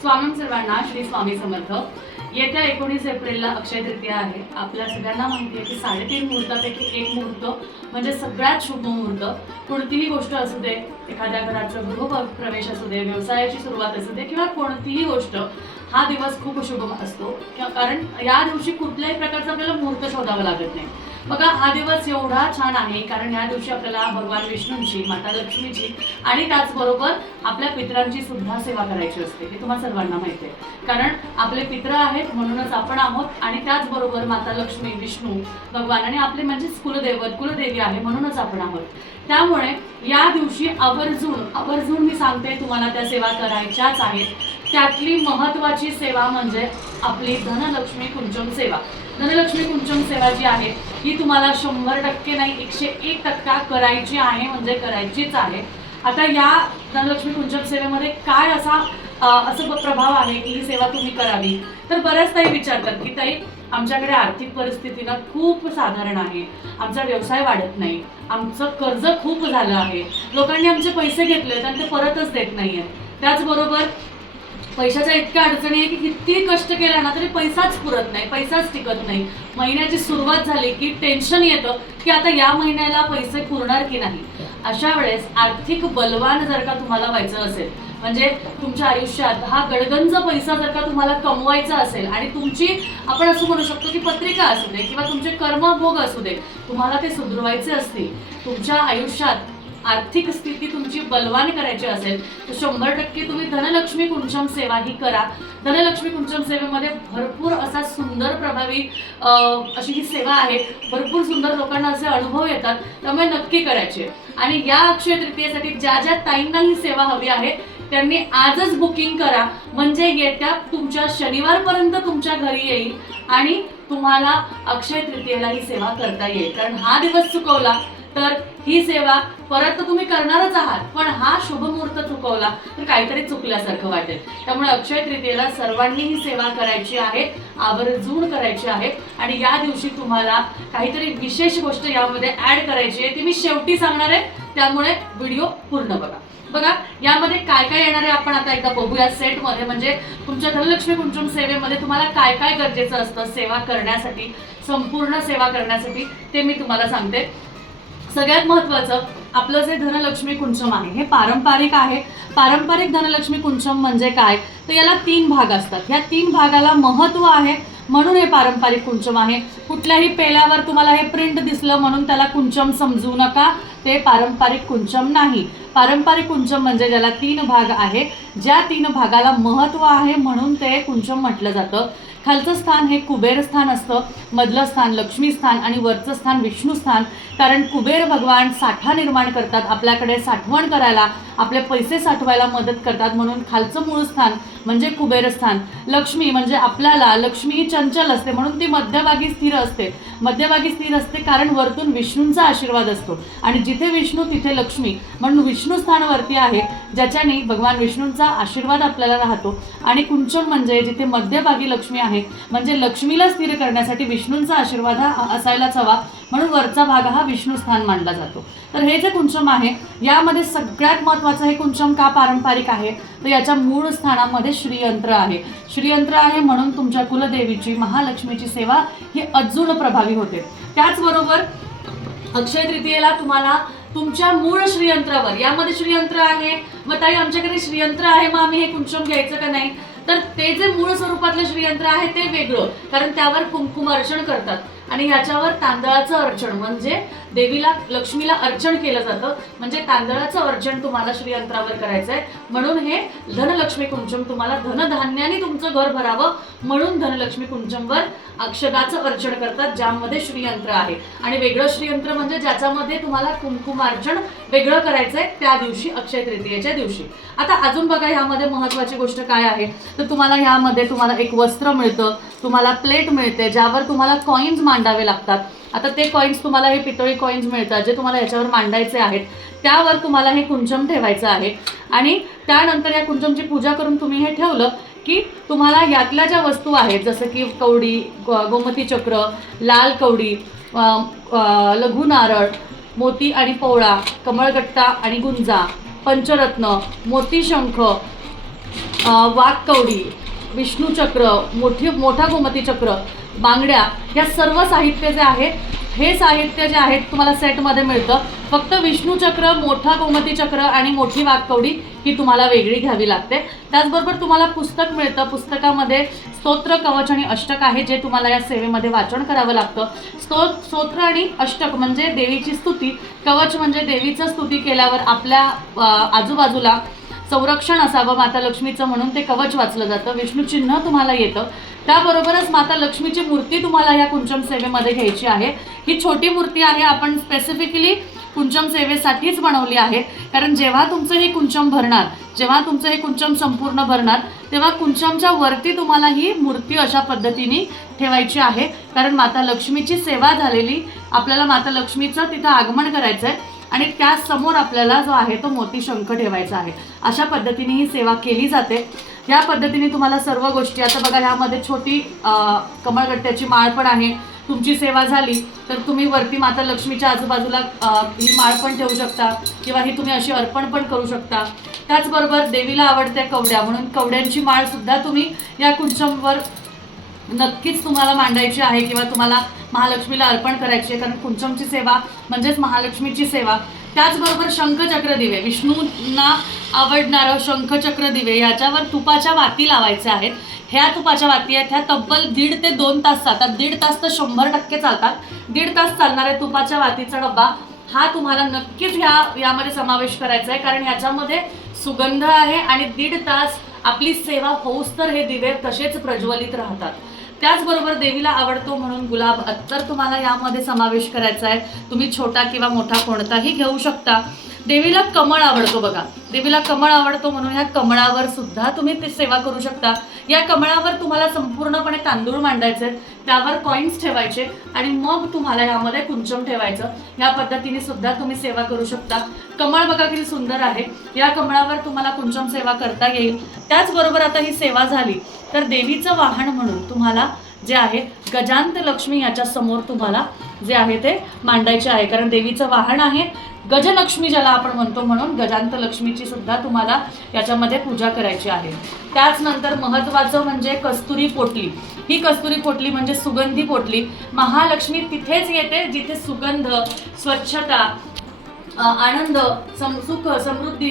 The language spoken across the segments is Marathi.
स्वामी सर्वांना श्री स्वामी समर्थ। येत्या 19 एप्रिलला अक्षय तृतीया आहे। आपल्या सगळ्यांना माहिती आहे की 3.5 मुहूर्तापैकी एक मुहूर्त म्हणजे सगळ्यात शुभ मुहूर्त। कोणतीही गोष्ट असू दे, एखाद्या घराचा गृहप्रवेश असू दे, व्यवसायाची सुरुवात असू दे किंवा कोणतीही गोष्ट, हा दिवस खूप शुभ असतो। कारण या दिवशी कुठल्याही प्रकारचा आपल्याला मुहूर्त शोधावा लागत नाही। बघा, हा दिवस एवढा छान आहे कारण या दिवशी आपल्याला भगवान विष्णूंची, माता लक्ष्मीची आणि त्याचबरोबर आपल्या पितरांची सुद्धा सेवा करायची असते। हे तुम्हाला सर्वांना माहिती आहे, कारण आपले पित्र आहेत म्हणूनच आपण आहोत आणि त्याचबरोबर माता लक्ष्मी, विष्णू भगवान आणि आपले म्हणजेच कुलदैवत, कुलदेवी आहे म्हणूनच आपण आहोत। त्यामुळे या दिवशी आवर्जून मी सांगते तुम्हाला त्या सेवा करायच्याच आहेत। त्यातली महत्त्वाची सेवा म्हणजे आपली धनलक्ष्मी कुंचम सेवा। धनलक्ष्मी कुंचम सेवा जी आहे ही तुम्हाला 100% नाही 101% करायची आहे, म्हणजे करायचीच आहे। आता या धनलक्ष्मी कुंचम सेवेमध्ये काय असं प्रभाव आहे की ही सेवा तुम्ही करावी, तर बऱ्याच ताई विचारतात की ताई आमच्याकडे आर्थिक परिस्थिती ना खूप साधारण आहे, आमचा व्यवसाय वाढत नाही, आमचं कर्ज खूप झालं आहे, लोकांनी आमचे पैसे घेतलेत आणि ते परतच देत नाहीये, त्याचबरोबर पैशाच्या इतक्या अडचणी आहे की किती कष्ट केला ना तरी पैसाच पुरत नाही, पैसाच टिकत नाही। महिन्याची सुरुवात झाली की टेन्शन येतं की आता या महिन्याला पैसे पुरणार की नाही। अशा वेळेस आर्थिक बलवान जर का तुम्हाला व्हायचं असेल, म्हणजे तुमच्या आयुष्यात हा गडगंज पैसा जर का तुम्हाला कमवायचा असेल आणि तुमची, आपण असं म्हणू शकतो की पत्रिका असू दे किंवा तुमचे कर्मभोग असू दे, तुम्हाला ते सुधरवायचे असतील, तुमच्या आयुष्यात आर्थिक स्थिती तुमची बलवान करायची असेल तर 100% तुम्ही धनलक्ष्मी कुंचम सेवा ही करा। धनलक्ष्मी कुंचम सेवेमध्ये भरपूर असा सुंदर प्रभावी अशी ही सेवा आहे। भरपूर सुंदर लोकांना असे अनुभव येतात, त्यामुळे नक्की करायची। आणि या अक्षय तृतीयेसाठी ज्या ताईंना ही सेवा हवी आहे त्यांनी आजच बुकिंग करा, म्हणजे येत्या तुमच्या शनिवारपर्यंत तुमच्या घरी येईल आणि तुम्हाला अक्षय तृतीयेला ही सेवा करता येईल। कारण हा दिवस चुकवला तर ही सेवा परत तुम्ही करणारच आहात, पण हा शुभ मुहूर्त चुकवला तर काहीतरी चुकल्यासारखं वाटेल। त्यामुळे अक्षय तृतीयेला सर्वांनी ही सेवा करायची आहे, आवर्जून करायची आहे। आणि या दिवशी तुम्हाला काहीतरी विशेष गोष्ट यामध्ये ऍड करायची आहे, ती मी शेवटी सांगणार आहे, त्यामुळे व्हिडिओ पूर्ण बघा। बघा, यामध्ये काय काय येणार आहे आपण आता एकदा बघूया सेटमध्ये। म्हणजे तुमच्या धनलक्ष्मी कुंचम सेवेमध्ये तुम्हाला काय काय गरजेचं असतं सेवा करण्यासाठी, संपूर्ण सेवा करण्यासाठी, ते मी तुम्हाला सांगते। सगळ्यात महत्त्वाचं, आपलं जे धनलक्ष्मी कुंचम आहे हे पारंपरिक आहे। पारंपरिक धनलक्ष्मी कुंचम म्हणजे काय, तर याला 3 भाग असतात। ह्या 3 भागाला महत्त्व आहे म्हणून हे पारंपरिक कुंचम आहे। कुठल्याही पेल्यावर तुम्हाला हे प्रिंट दिसलं म्हणून त्याला कुंचम समजू नका, ते पारंपरिक कुंचम नाही। पारंपरिक कुंचम म्हणजे ज्याला 3 भाग आहे, ज्या 3 भागाला महत्त्व आहे म्हणून ते कुंचम म्हटलं जातं। खालचं स्थान हे कुबेर स्थान असतं, मधलं स्थान लक्ष्मी स्थान आणि वरचं स्थान विष्णू स्थान। कारण कुबेर भगवान साठा निर्माण करतात, आपल्याकडे साठवण करायला, आपले पैसे साठवायला मदत करतात, म्हणून खालचं मूळ स्थान म्हणजे कुबेर स्थान। लक्ष्मी म्हणजे आपल्याला, लक्ष्मी ही चंचल असते म्हणून ती मध्यभागी स्थिर असते। मध्यभागी स्थिर असते कारण वरतून विष्णूंचा आशीर्वाद असतो आणि जिथे विष्णू तिथे लक्ष्मी, म्हणून विष्णू स्थान वरती आहे, ज्याच्याने भगवान विष्णूंचा आशीर्वाद आपल्याला राहतो। आणि कुंचम म्हणजे जिथे मध्यभागी लक्ष्मी आहे, म्हणजे लक्ष्मीला स्थिर करण्यासाठी विष्णूंचा आशीर्वाद हा असायलाच हवा, म्हणून वरचा भाग हा विष्णू स्थान मानला जातो। तर हे जे कुंचम आहे यामध्ये सगळ्यात महत्त्वाचं हे कुंचम का पारंपरिक आहे, तर याच्या मूळ स्थानामध्ये श्रीयंत्र आहे। श्रीयंत्र आहे म्हणून तुमच्या कुलदेवीची, महालक्ष्मीची सेवा ही अजून प्रभावी होते। त्याचबरोबर अक्षय तृतीयेला तुम्हाला तुमच्या मूळ श्रीयंत्रावर, यामध्ये श्रीयंत्र आहे, मग ताई आमच्याकडे श्रीयंत्र आहे मग आम्ही हे कुंचम घ्यायचं का नाही, तर ते जे मूळ स्वरूपातले श्रीयंत्र आहे ते वेगळं, कारण त्यावर कुंकुम अर्चन करतात आणि ह्याच्यावर तांदळाचं अर्चन, म्हणजे देवीला, लक्ष्मीला अर्चन केलं जातं, म्हणजे तांदळाचं अर्चन तुम्हाला श्रीयंत्रावर करायचं आहे। म्हणून हे धनलक्ष्मी कुंचम, तुम्हाला धनधान्याने तुमचं घर भरावं म्हणून धनलक्ष्मी कुंचमवर अक्षदाचं अर्चन करतात, ज्यामध्ये श्रीयंत्र आहे। आणि वेगळं श्रीयंत्र म्हणजे ज्याच्यामध्ये तुम्हाला कुंकुमार्चन वेगळं करायचंय त्या दिवशी, अक्षय तृतीयेच्या दिवशी। आता अजून बघा, ह्यामध्ये महत्त्वाची गोष्ट काय आहे, तर तुम्हाला ह्यामध्ये तुम्हाला एक वस्त्र मिळतं, तुम्हाला प्लेट मिळते, ज्यावर तुम्हाला कॉइन्स मांडावे लागतात। आता ते कॉइन्स तुम्हाला, हे पितळी कॉइन्स मिळतात जे तुम्हाला याच्यावर मांडायचे आहेत, त्यावर तुम्हाला हे कुंचम ठेवायचं आहे। आणि त्यानंतर या कुंचमची पूजा करून तुम्ही हे ठेवलं की तुम्हाला यातल्या ज्या वस्तू आहेत, जसं की कवडी, गोमती चक्र, लाल कवडी, लघु नारळ, मोती आणि पोवळा, कमळगट्टा आणि गुंजा, पंचरत्न, मोती शंख, वाघकवडी, विष्णूचक्र, मोठा गोमती चक्र, बांगड्या, या सर्व साहित्य जे आहे हे साहित्य जे आहे तुम्हाला सेटमध्ये मिळतं. फक्त विष्णूचक्र, मोठा गोमती चक्र आणि मोठी वाघकवडी ही तुम्हाला वेगळी घ्यावी लागते. त्याचबरोबर तुम्हाला पुस्तक मिळतं. पुस्तकामध्ये स्तोत्र, कवच आणि अष्टक आहे जे तुम्हाला या सेवेमध्ये वाचन करावं लागतं. स्तोत्र आणि अष्टक म्हणजे देवीची स्तुती, कवच म्हणजे देवीचं स्तुती केल्यावर आपल्या आजूबाजूला संरक्षण असावं माता लक्ष्मीचं म्हणून ते कवच वाचलं जातं. विष्णू चिन्ह तुम्हाला येतं. त्याबरोबरच माता लक्ष्मीची मूर्ती तुम्हाला या कुंचम सेवेमध्ये घ्यायची आहे. ही छोटी मूर्ती आहे, आपण स्पेसिफिकली कुंचम सेवेसाठीच बनवली आहे. कारण जेव्हा तुमचं हे कुंचम भरणार, जेव्हा तुमचं हे कुंचम संपूर्ण भरणार, तेव्हा कुंचमच्या वरती तुम्हाला ही मूर्ती अशा पद्धतीने ठेवायची आहे. कारण माता लक्ष्मीची सेवा झालेली, आपल्याला माता लक्ष्मीचं तिथं आगमन करायचं आहे आणि त्या समोर आपल्याला जो आहे तो मोती शंख ठेवायचा आहे. अशा पद्धतीने ही सेवा केली जाते. या पद्धतीने तुम्हाला सर्व गोष्टी, आता बघा ह्यामध्ये छोटी कमळगट्ट्याची माळ पण आहे. तुमची सेवा झाली तर तुम्ही वरती माता लक्ष्मीच्या आजूबाजूला ही माळ पण ठेवू शकता किंवा ही तुम्ही अशी अर्पण पण करू शकता. त्याचबरोबर देवीला आवडत्या कवड्या म्हणून कवड्यांची माळ सुद्धा तुम्ही या कुंचमवर नक्कीच तुम्हाला मांडायची आहे किंवा तुम्हाला महालक्ष्मीला अर्पण करायची आहे. कारण कुंचमची सेवा म्हणजेच महालक्ष्मीची सेवा. त्याचबरोबर शंखचक्र दिवे, विष्णूंना आवडणारं शंखचक्र दिवे, याच्यावर तुपाच्या वाती लावायच्या आहेत. ह्या तुपाच्या वाती आहेत, ह्या तब्बल 1.5 ते 2 तास चालतात. 1.5 तास तर 100% चालतात. 1.5 तास चालणाऱ्या तुपाच्या वातीचा डब्बा हा तुम्हाला नक्कीच यामध्ये समावेश करायचा आहे. कारण ह्याच्यामध्ये सुगंध आहे आणि 1.5 तास आपली सेवा होऊस तर हे दिवे तसेच प्रज्वलित राहतात. त्याचबरोबर देवीला आवडतो म्हणून गुलाब अत्तर तुम्हाला यामध्ये समावेश करायचा आहे. तुम्ही छोटा किंवा मोठा कोणताही घेऊ शकता. देवीला कमळ आवडतो बघा, देवीला कमळ आवडतो म्हणून ह्या कमळावर सुद्धा तुम्ही ते सेवा करू शकता. या कमळावर तुम्हाला संपूर्णपणे तांदूळ मांडायचे, त्यावर कॉईन्स ठेवायचे आणि मग तुम्हाला यामध्ये कुंचम ठेवायचं. या पद्धतीने सुद्धा तुम्ही सेवा करू शकता. कमळ बघा किती सुंदर आहे. या कमळावर तुम्हाला कुंचम सेवा करता येईल. त्याचबरोबर आता ही सेवा झाली तर देवीचं वाहन म्हणून तुम्हाला जे आहे गजांत लक्ष्मी याच्या समोर तुम्हाला जे आहे ते मांडायचे आहे. कारण देवीचं वाहन आहे गजलक्ष्मी ज्याला आपण म्हणतो, म्हणून गजांत लक्ष्मीची सुद्धा तुम्हाला याच्यामध्ये पूजा करायची आहे. त्याच नंतर महत्त्वाचं म्हणजे कस्तुरी पोटली. ही कस्तुरी पोटली म्हणजे सुगंधी पोटली. महालक्ष्मी तिथेच येते जिथे सुगंध, स्वच्छता, आनंद, सुख, समृद्धी,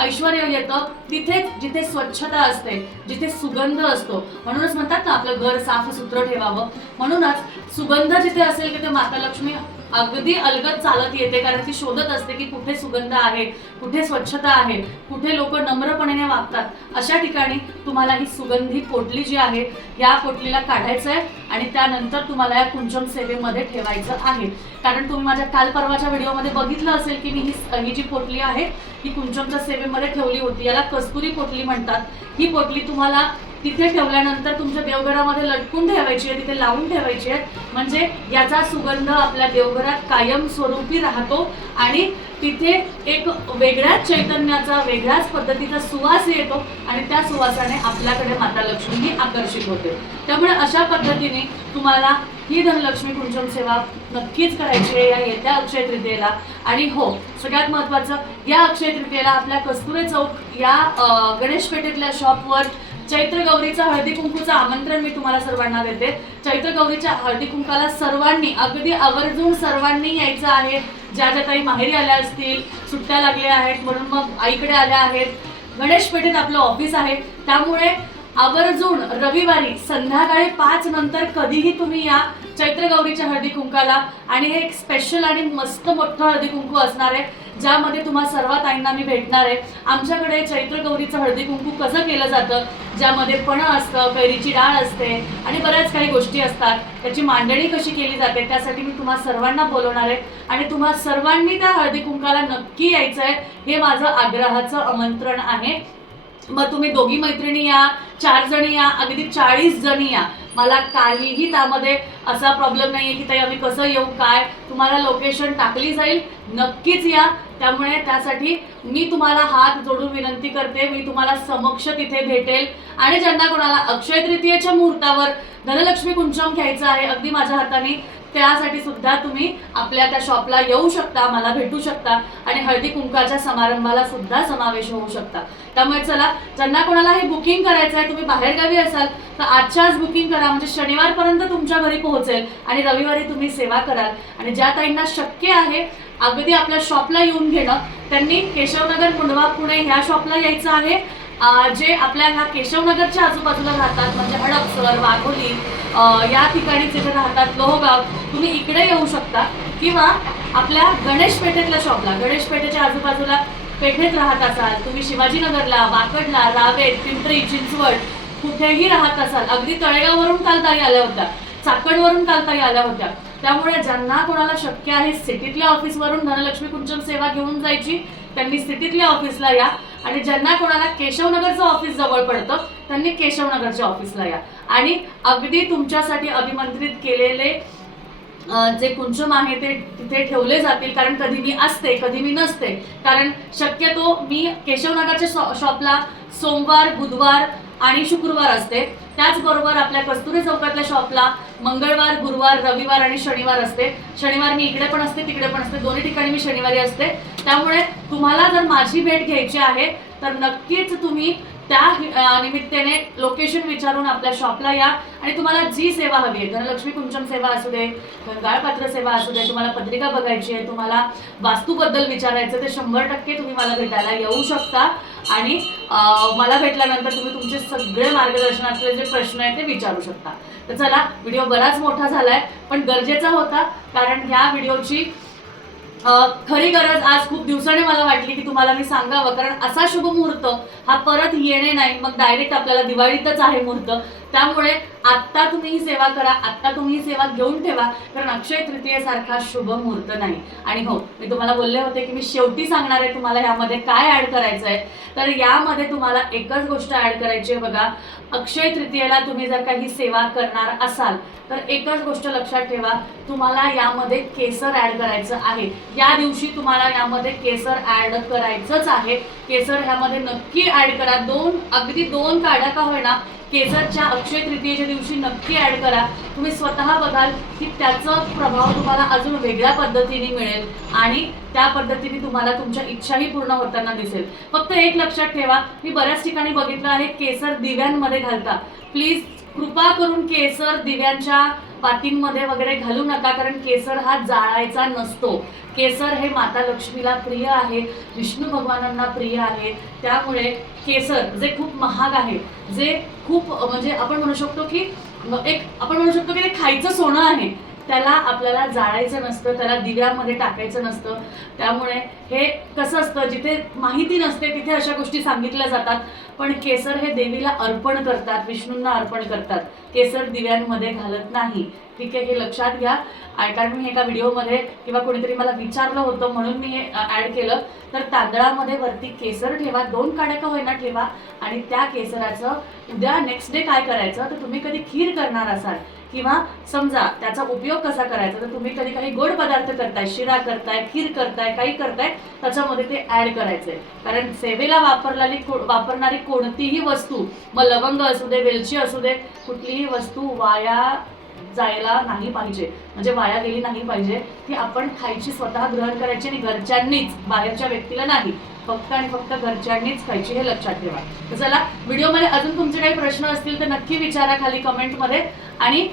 ऐश्वर येतं. तिथेच जिथे स्वच्छता असते, जिथे सुगंध असतो. म्हणूनच म्हणतात ना आपलं घर साफसुथरं ठेवावं. म्हणूनच सुगंध जिथे असेल तिथे माता लक्ष्मी अगदी अलगद चालत येते. कारण ती शोधत असते की कुठे सुगंध आहे, कुठे स्वच्छता आहे, कुठे लोक नम्रपणे वागतात. अशा ठिकाणी तुम्हाला ही सुगंधी पोटली जी आहे या पोटलीला काढायचं आहे आणि त्यानंतर तुम्हाला या कुंचम सेवेमध्ये ठेवायचं आहे. कारण तुम्ही माझ्या काल परवाच्या व्हिडिओमध्ये बघितलं असेल की मी ही जी पोटली आहे ही कुंचमच्या सेवेमध्ये ठेवली होती. याला कस्तुरी पोटली म्हणतात. ही पोटली तुम्हाला तिथे ठेवल्यानंतर तुमच्या देवघरामध्ये लटकून ठेवायची आहे, तिथे लावून ठेवायची आहे. म्हणजे याचा सुगंध आपल्या देवघरात कायम स्वरूपी राहतो आणि तिथे एक वेगळ्याच चैतन्याचा, वेगळ्याच पद्धतीचा सुवास येतो आणि त्या सुवासाने आपल्याकडे माता लक्ष्मी ही आकर्षित होते. त्यामुळे अशा पद्धतीने तुम्हाला ही धनलक्ष्मी कुंचम सेवा नक्कीच करायची आहे या येत्या अक्षय तृतीयेला. आणि हो, सगळ्यात महत्त्वाचं, या अक्षय तृतीयेला आपल्या कस्तुरे चौक या गणेश पेठेतल्या शॉपवर चैत्र गौरीचा हळदी कुंकूचं आमंत्रण मी तुम्हाला सर्वांना देते. चैत्र गौरीच्या हळदी कुंकाला सर्वांनी, अगदी आवर्जून सर्वांनी यायचं आहे. ज्या ज्या काही माहेरी आल्या असतील, सुट्ट्या लागल्या आहेत म्हणून मग आईकडे आल्या आहेत. गणेश पेठेत आपलं ऑफिस आहे, त्यामुळे आवर्जून रविवारी संध्याकाळी 5 नंतर कधीही तुम्ही या चैत्र गौरीच्या हळदी कुंकाला. आणि हे एक स्पेशल आणि मस्त मोठं हळदी कुंकू असणार आहे ज्यामध्ये तुम्हा सर्व ताईंना मी भेटणार आहे. आमच्याकडे चैत्र गौरीचं हळदी कुंकू कसं केलं जातं, ज्यामध्ये पणं असतं, कैरीची डाळ असते आणि बऱ्याच काही गोष्टी असतात. त्याची मांडणी कशी केली जाते त्यासाठी मी तुम्हा सर्वांना बोलवणार आहे आणि तुम्हा सर्वांनी त्या हळदी कुंकाला नक्की यायचं आहे. हे माझं आग्रहाचं आमंत्रण आहे. मग तुम्ही 2 मैत्रिणी या, 4 जणी या, अगदी 40 जणी या, मला काहीही त्यामध्ये असा प्रॉब्लेम नाही आहे की ताई आम्ही कसं येऊ, काय. तुम्हाला लोकेशन टाकली जाईल, नक्कीच या. त्यामुळे त्यासाठी मी तुम्हाला हात जोडून विनंती करते, मी तुम्हाला समक्ष तिथे भेटेल. आणि ज्यांना कोणाला अक्षय तृतीयेच्या मुहूर्तावर धनलक्ष्मी कुंचम घ्यायचं आहे अगदी माझ्या हाताने, त्यासाठी सुद्धा तुम्ही आपल्या त्या शॉपला येऊ शकता, मला भेटू शकता आणि हळदी कुंकाच्या समारंभाला सुद्धा समावेश होऊ शकता. त्यामुळे चला, ज्यांना कोणाला हे बुकिंग करायचं आहे, तुम्ही बाहेरगावी असाल तर आजच्या आज बुकिंग करा, म्हणजे शनिवारपर्यंत तुमच्या घरी पोहोचेल आणि रविवारी तुम्ही सेवा कराल. आणि ज्या ताईंना शक्य आहे अगदी आपल्या शॉपला येऊन घेणं, त्यांनी केशवनगर, मुंडवा, पुणे ह्या शॉपला यायचं आहे. जे आपल्या ह्या केशवनगरच्या आजूबाजूला राहतात, म्हणजे हडपसर, वाघोली या ठिकाणी जिथे राहतात, लोहगाव, तुम्ही इकडे येऊ शकता. किंवा आपल्या गणेश पेठेतल्या शॉपला, गणेश पेठेच्या आजूबाजूला पेठेत राहत असाल, तुम्ही शिवाजीनगरला, वाकडला, रावेत, पिंपरी चिंचवड कुठेही राहत असाल, अगदी तळेगाववरून काल ताई आल्या होत्या, चाकणवरून काल ताई आल्या होत्या. त्यामुळे ज्यांना कोणाला शक्य आहे सिटीतल्या ऑफिसवरून धनलक्ष्मी कुंचन सेवा घेऊन जायची, त्यांनी सिटीतल्या ऑफिसला या. आणि ज्यांना कोणाला केशवनगरचं ऑफिस जवळ पडतं त्यांनी केशवनगरच्या ऑफिसला या. आणि अगदी तुमच्यासाठी अभिमंत्रित केलेले जे कुंचम आहे ते तिथे ठेवले जातील. कारण कधी मी असते, कधी मी नसते. कारण शक्यतो मी केशवनगरच्या शॉपला सोमवार, बुधवार आणि शुक्रवार असते. त्याचबरोबर आपल्या कस्तुरी चौकातल्या शॉपला मंगळवार, गुरुवार, रविवार आणि शनिवार असते. शनिवार मी इकडे पण असते, तिकडे पण असते, दोन्ही ठिकाणी मी शनिवारी असते. त्यामुळे तुम्हाला जर माझी भेट घ्यायची आहे तर नक्कीच तुम्ही त्या निमित्ताने लोकेशन विचारून आपल्या शॉपला या. आणि तुम्हाला जी सेवा हवी आहे, धनलक्ष्मी कुंचम सेवा असू दे, गंगाळपात्र सेवा असू दे, तुम्हाला पत्रिका बघायची आहे, तुम्हाला वास्तूबद्दल विचारायचं, ते 100% तुम्ही मला भेटायला येऊ शकता. आणि मला भेटल्यानंतर तुम्ही तुमचे सगळे मार्गदर्शनातले जे प्रश्न आहेत ते विचारू शकता. तर चला, व्हिडिओ बराच मोठा झालाय पण गरजेचा होता, कारण ह्या व्हिडिओची खरी गरज आज खूप दिवसाने मला वाटली की तुम्हाला मी सांगावं. कारण असा शुभ मुहूर्त हा परत येणे नाही, मग डायरेक्ट आपल्याला दिवाळीतच आहे मुहूर्त. त्यामुळे आत्ता तुम्ही ही सेवा करा, आत्ता तुम्ही ही सेवा घेऊन ठेवा, कारण अक्षय तृतीयेसारखा शुभ मुहूर्त नाही. आणि हो, मी तुम्हाला बोलले होते की मी शेवटी सांगणार आहे तुम्हाला ह्यामध्ये काय ऍड करायचं आहे. तर यामध्ये तुम्हाला एकच गोष्ट ऍड करायची आहे बघा. अक्षय तृतीयेला तुम्ही जर काही सेवा करणार असाल तर एकच गोष्ट लक्षात ठेवा, तुम्हाला यामध्ये केसर ऍड करायचं आहे. या दिवशी तुम्हाला यामध्ये केसर ऍड करायचंच आहे. केसर ह्यामध्ये नक्की ऍड करा. अगदी दोन काड्या का होईना केसरच्या अक्षय तृतीयेच्या दिवशी नक्की ऍड करा. तुम्ही स्वतः बघाल की त्याचा प्रभाव तुम्हाला अजून वेगळ्या पद्धतीने मिळेल आणि त्या पद्धतीने तुम्हाला तुमच्या इच्छाही पूर्ण होताना दिसेल. फक्त एक लक्षात ठेवा, मी बऱ्याच ठिकाणी बघितलं आहे केसर दिव्यांमध्ये घालता. प्लीज कृपा करून केसर दिव्यांच्या पातींमध्ये वगैरे घालू नका, कारण केसर हा जाळायचा नसतो. केसर हे माता लक्ष्मीला प्रिय आहे, विष्णू भगवानांना प्रिय आहे. त्यामुळे केसर जे खूप महाग आहे, जे खूप म्हणजे आपण म्हणू शकतो की ते खायचं सोनं आहे, त्याला आपल्याला जाळायचं नसतं, त्याला दिव्यामध्ये टाकायचं नसतं. त्यामुळे हे कसं असतं, जिथे माहिती नसते तिथे अशा गोष्टी सांगितल्या जातात. पण केसर हे देवीला अर्पण करतात, विष्णूंना अर्पण करतात. केसर दिव्यांमध्ये घालत नाही. ठीक आहे, हे लक्षात घ्या. कारण मी एका व्हिडिओमध्ये किंवा कोणीतरी मला विचारलं होतं म्हणून मी हे ऍड केलं. तर तांदळामध्ये वरती केसर ठेवा, 2 काड्या का होईना ठेवा. आणि त्या केसराचं उद्या नेक्स्ट डे काय करायचं, तर तुम्ही कधी खीर करणार असाल किंवा समजा त्याचा उपयोग कसा करायचा, तर तुम्ही कधी काही गोड पदार्थ करताय, शिरा करताय, खीर करताय, काही करताय, त्याच्यामध्ये ते ऍड करायचंय. कारण सेवेला वापरणारी कोणतीही वस्तू, मग लवंग असू दे, वेलची असू दे, कुठलीही वस्तू वाया जायला नाही पाहिजे, म्हणजे वाया गेली नाही पाहिजे. ती आपण खायची, स्वतः ग्रहण करायची आणि घरच्यांनीच, बाहेरच्या व्यक्तीला नाही, फक्त आणि फक्त घरच्यांनीच खायची, हे लक्षात ठेवा. तर चला, व्हिडिओमध्ये अजून तुमचे काही प्रश्न असतील तर नक्की विचारा खाली कमेंटमध्ये. आणि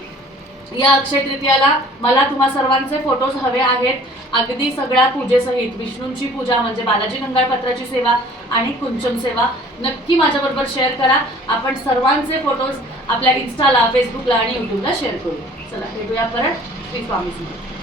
या अक्षय तृतीयाला मला तुम्हा सर्वांचे फोटोज हवे आहेत, अगदी सगळ्या पूजेसहित. विष्णूंची पूजा म्हणजे बालाजी गंगाळपत्राची सेवा आणि कुंचम सेवा नक्की माझ्याबरोबर शेअर करा. आपण सर्वांचे फोटोज आपल्या इन्स्टाला, फेसबुकला आणि यूट्यूबला शेअर करू. चला, भेटूया परत. श्री स्वामी समर्थ.